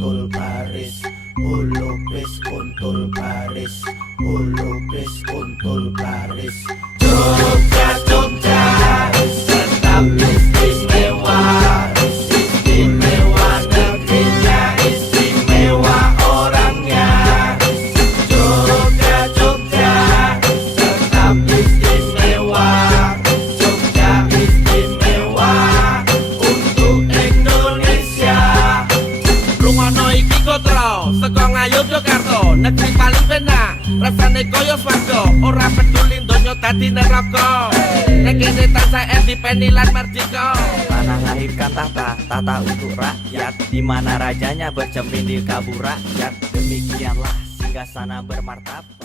kuntul Paris, Lupis kuntul Paris, Lupis kuntul Paris. Jogja, Jogja, tetap istimewa, istimewa negerinya, istimewa orangnya. Jogja, Jogja, tetap istimewa, Jogja istimewa untuk Indonesia. Rungono iki kotro, saka Ngayog Yogyakarta, negeri paling penak, rasane koyo swarga, ora peduli donya dadi neraka. Nek kene tansah independen lan merdeka. Tanah lahirkan tata untuk rakyat, di mana rajanya bercermin di kabur rakyat. Demikianlah singgah sana bermartabat.